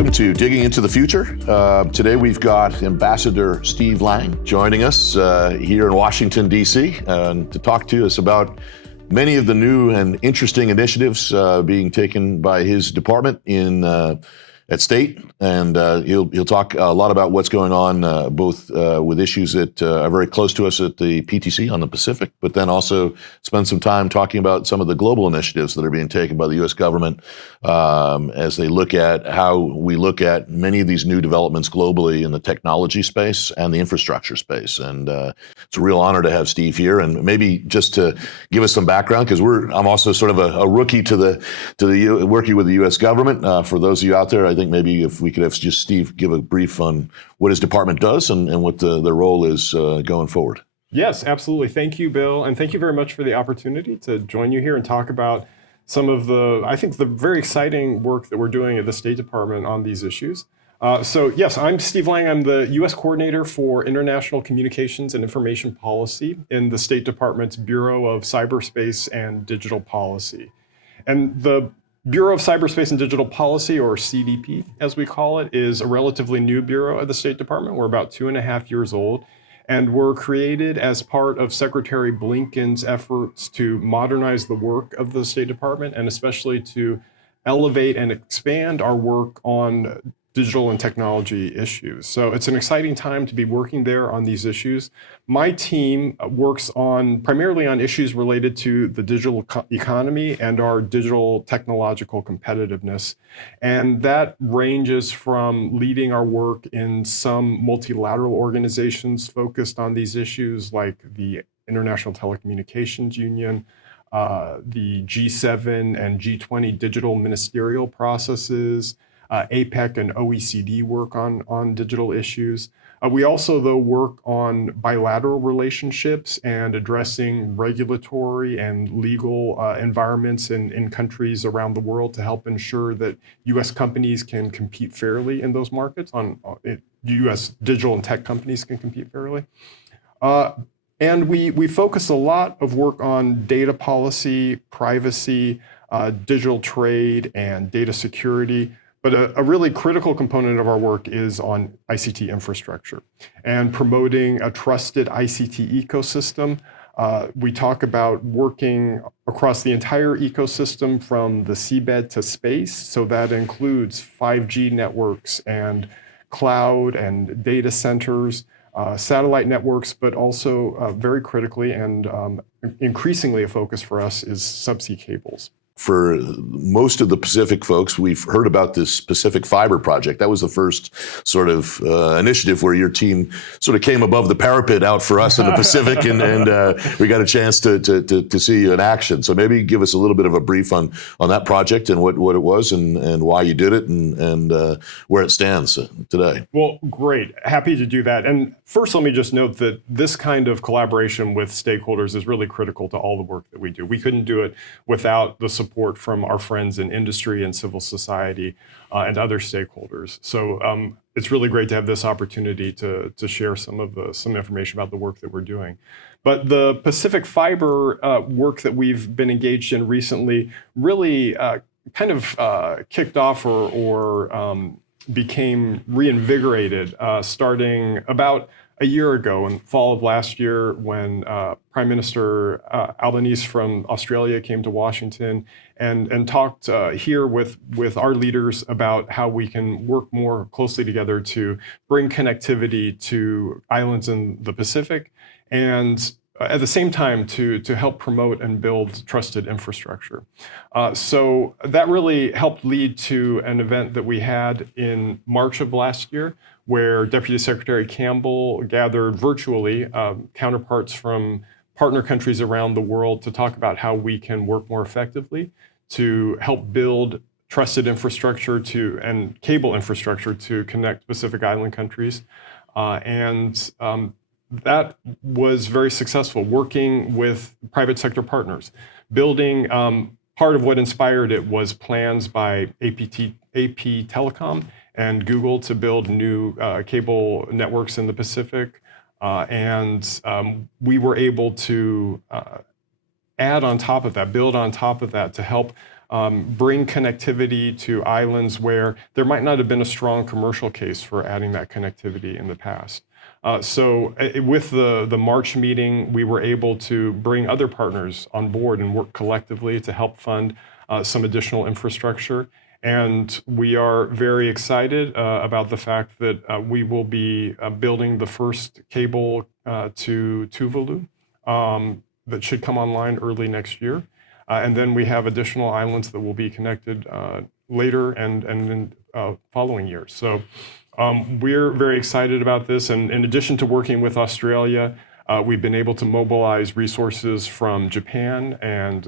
Welcome to Digging into the Future. Today we've got Ambassador Steve Lang joining us here in Washington, D.C. To talk to us about many of the new and interesting initiatives being taken by his department at State. And he'll talk a lot about what's going on both with issues that are very close to us at the PTC on the Pacific, but then also spend some time talking about some of the global initiatives that are being taken by the U.S. government as they look at how we look at many of these new developments globally in the technology space and the infrastructure space. And it's a real honor to have Steve here. And maybe just to give us some background, because I'm also sort of a rookie to the working with the U.S. government. For those of you out there, I think maybe if we could have just Steve give a brief on what his department does and what the role is going forward. Yes, absolutely. Thank you, Bill. And thank you very much for the opportunity to join you here and talk about some of the very exciting work that we're doing at the State Department on these issues. So yes, I'm Steve Lang. I'm the U.S. Coordinator for International Communications and Information Policy in the State Department's Bureau of Cyberspace and Digital Policy. And the Bureau of Cyberspace and Digital Policy, or CDP, as we call it, is a relatively new bureau at the State Department. We're about 2.5 years old, and were created as part of Secretary Blinken's efforts to modernize the work of the State Department, and especially to elevate and expand our work on digital and technology issues. So it's an exciting time to be working there on these issues. My team works primarily on issues related to the digital economy and our digital technological competitiveness. And that ranges from leading our work in some multilateral organizations focused on these issues, like the International Telecommunications Union, the G7 and G20 digital ministerial processes, APEC and OECD work on digital issues. We also, though, work on bilateral relationships and addressing regulatory and legal environments in countries around the world to help ensure that U.S. companies can compete fairly in those markets. U.S. digital and tech companies can compete fairly. And we focus a lot of work on data policy, privacy, digital trade, and data security. But a really critical component of our work is on ICT infrastructure and promoting a trusted ICT ecosystem. We talk about working across the entire ecosystem from the seabed to space. So that includes 5G networks and cloud and data centers, satellite networks, but also very critically and increasingly a focus for us is subsea cables. For most of the Pacific folks, we've heard about this Pacific Fiber project. That was the first sort of initiative where your team sort of came above the parapet out for us in the Pacific, and we got a chance to see you in action. So maybe give us a little bit of a brief on that project and what it was and why you did it and where it stands today. Well, great. Happy to do that. And first, let me just note that this kind of collaboration with stakeholders is really critical to all the work that we do. We couldn't do it without the support from our friends in industry and civil society and other stakeholders. So it's really great to have this opportunity to share some information about the work that we're doing. But the Pacific Fiber work that we've been engaged in recently really kind of kicked off or became reinvigorated starting about a year ago, in fall of last year, when Prime Minister Albanese from Australia came to Washington and talked here with our leaders about how we can work more closely together to bring connectivity to islands in the Pacific, and at the same time to help promote and build trusted infrastructure. So that really helped lead to an event that we had in March of last year, where Deputy Secretary Campbell gathered virtually counterparts from partner countries around the world to talk about how we can work more effectively to help build trusted infrastructure and cable infrastructure to connect Pacific Island countries. That was very successful, working with private sector partners. Building, part of what inspired it was plans by AP Telecom and Google to build new cable networks in the Pacific. We were able to add on top of that, build on top of that to help bring connectivity to islands where there might not have been a strong commercial case for adding that connectivity in the past. With the March meeting, we were able to bring other partners on board and work collectively to help fund some additional infrastructure. And we are very excited about the fact that we will be building the first cable to Tuvalu that should come online early next year. And then we have additional islands that will be connected later and in following years. So we're very excited about this. And in addition to working with Australia, we've been able to mobilize resources from Japan and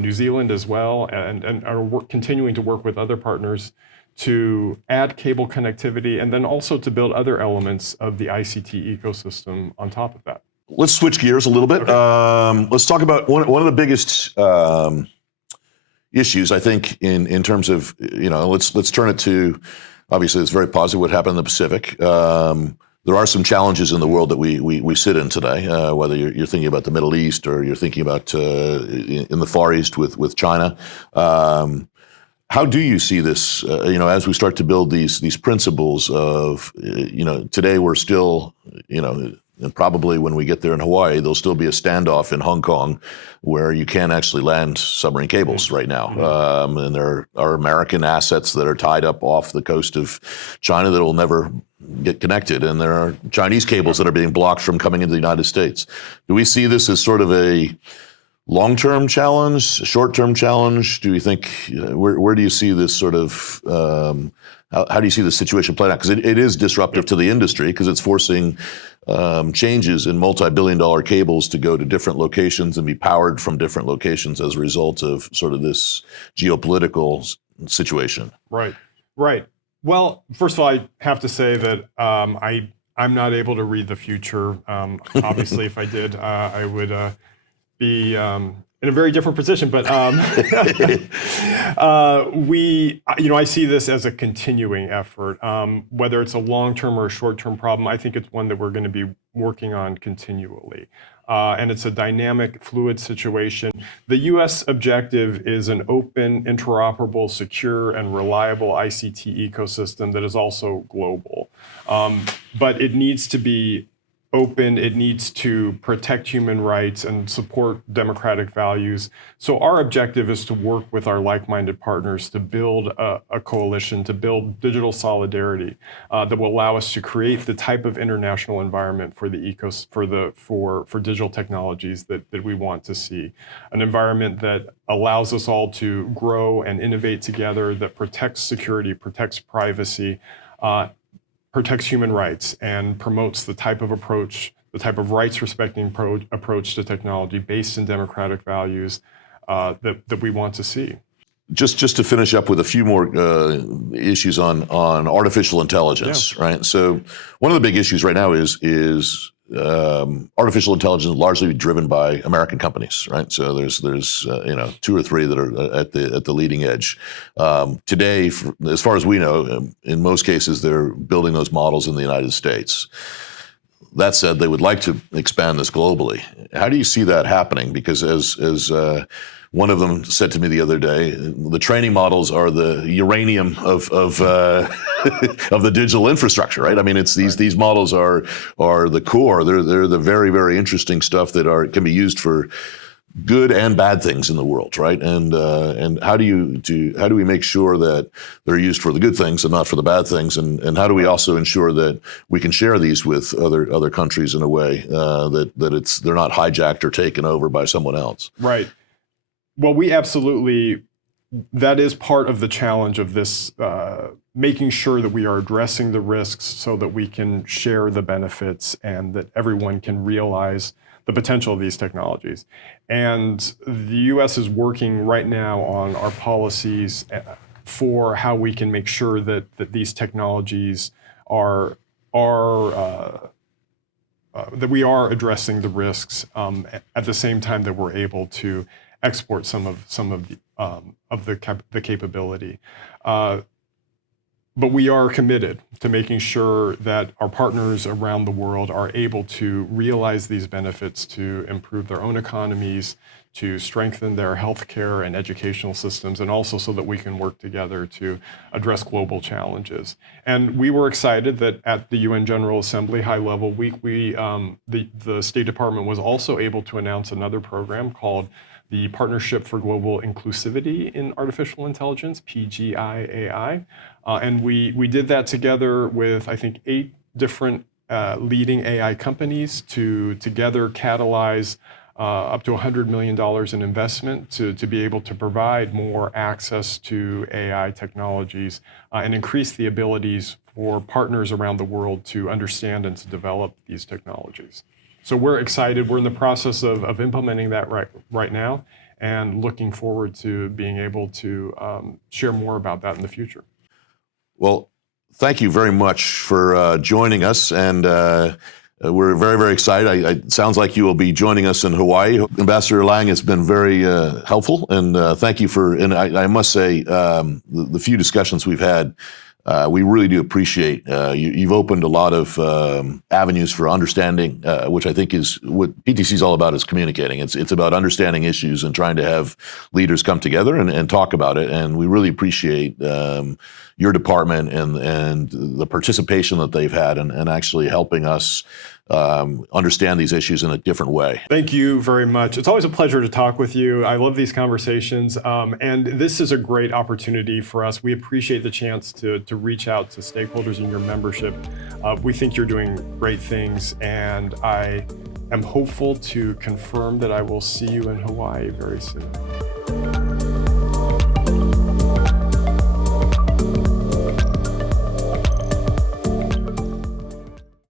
New Zealand as well, and are continuing to work with other partners to add cable connectivity and then also to build other elements of the ICT ecosystem on top of that. Let's switch gears a little bit. Okay. Let's talk about one of the biggest issues, I think, in terms of, let's turn it to, obviously it's very positive what happened in the Pacific. There are some challenges in the world that we sit in today, whether you're thinking about the Middle East or you're thinking about in the Far East with China. How do you see this, as we start to build these principles of, today we're still, and probably when we get there in Hawaii, there'll still be a standoff in Hong Kong where you can't actually land submarine cables right now. And there are American assets that are tied up off the coast of China that will never get connected. And there are Chinese cables that are being blocked from coming into the United States. Do we see this as sort of a long-term challenge, short-term challenge? Do you think, where do you see this sort of, how do you see the situation playing out? Because it is disruptive to the industry because it's forcing changes in multi-billion-dollar cables to go to different locations and be powered from different locations as a result of sort of this geopolitical situation. Right. Well, first of all, I have to say that I'm not able to read the future. Obviously, if I did, I would be in a very different position. But I see this as a continuing effort. Whether it's a long-term or a short-term problem, I think it's one that we're going to be working on continually. And it's a dynamic, fluid situation. The U.S. objective is an open, interoperable, secure, and reliable ICT ecosystem that is also global. But it needs to be open, it needs to protect human rights and support democratic values. So our objective is to work with our like-minded partners to build a coalition, to build digital solidarity that will allow us to create the type of international environment for the for digital technologies that we want to see. An environment that allows us all to grow and innovate together, that protects security, protects privacy, protects human rights, and promotes the type of approach, the type of rights-respecting approach to technology based in democratic values that we want to see. Just to finish up with a few more issues on artificial intelligence, right? So one of the big issues right now is artificial intelligence largely driven by American companies, right? So there's two or three that are at the leading edge. Today, as far as we know, in most cases, they're building those models in the United States. That said, they would like to expand this globally. How do you see that happening? Because as one of them said to me the other day, the training models are the uranium of the digital infrastructure, right? I mean, it's these models are the core. They're the very, very interesting stuff that can be used for good and bad things in the world, right? And how do we make sure that they're used for the good things and not for the bad things? And how do we also ensure that we can share these with other countries in a way that they're not hijacked or taken over by someone else? Right. Well, that is part of the challenge of this, making sure that we are addressing the risks so that we can share the benefits and that everyone can realize the potential of these technologies. And the U.S. is working right now on our policies for how we can make sure that these technologies that we are addressing the risks at the same time that we're able to export some of the capability. But we are committed to making sure that our partners around the world are able to realize these benefits to improve their own economies, to strengthen their healthcare and educational systems, and also so that we can work together to address global challenges. And we were excited that at the UN General Assembly high level week, the State Department was also able to announce another program called the Partnership for Global Inclusivity in Artificial Intelligence, PGIAI. And we did that together with, I think, 8 different leading AI companies to together catalyze up to $100 million in investment to be able to provide more access to AI technologies and increase the abilities for partners around the world to understand and to develop these technologies. So we're excited. We're in the process of implementing that right now and looking forward to being able to share more about that in the future. Well, thank you very much for joining us, and we're very, very excited. It sounds like you will be joining us in Hawaii. Ambassador Lang has been very helpful, and thank you for, and I must say, the few discussions we've had, we really do appreciate. You've opened a lot of avenues for understanding, which I think is what PTC is all about, is communicating. It's about understanding issues and trying to have leaders come together and talk about it. And we really appreciate your department and the participation that they've had and actually helping us understand these issues in a different way. Thank you very much. It's always a pleasure to talk with you. I love these conversations, and this is a great opportunity for us. We appreciate the chance to reach out to stakeholders in your membership. We think you're doing great things, and I am hopeful to confirm that I will see you in Hawaii very soon.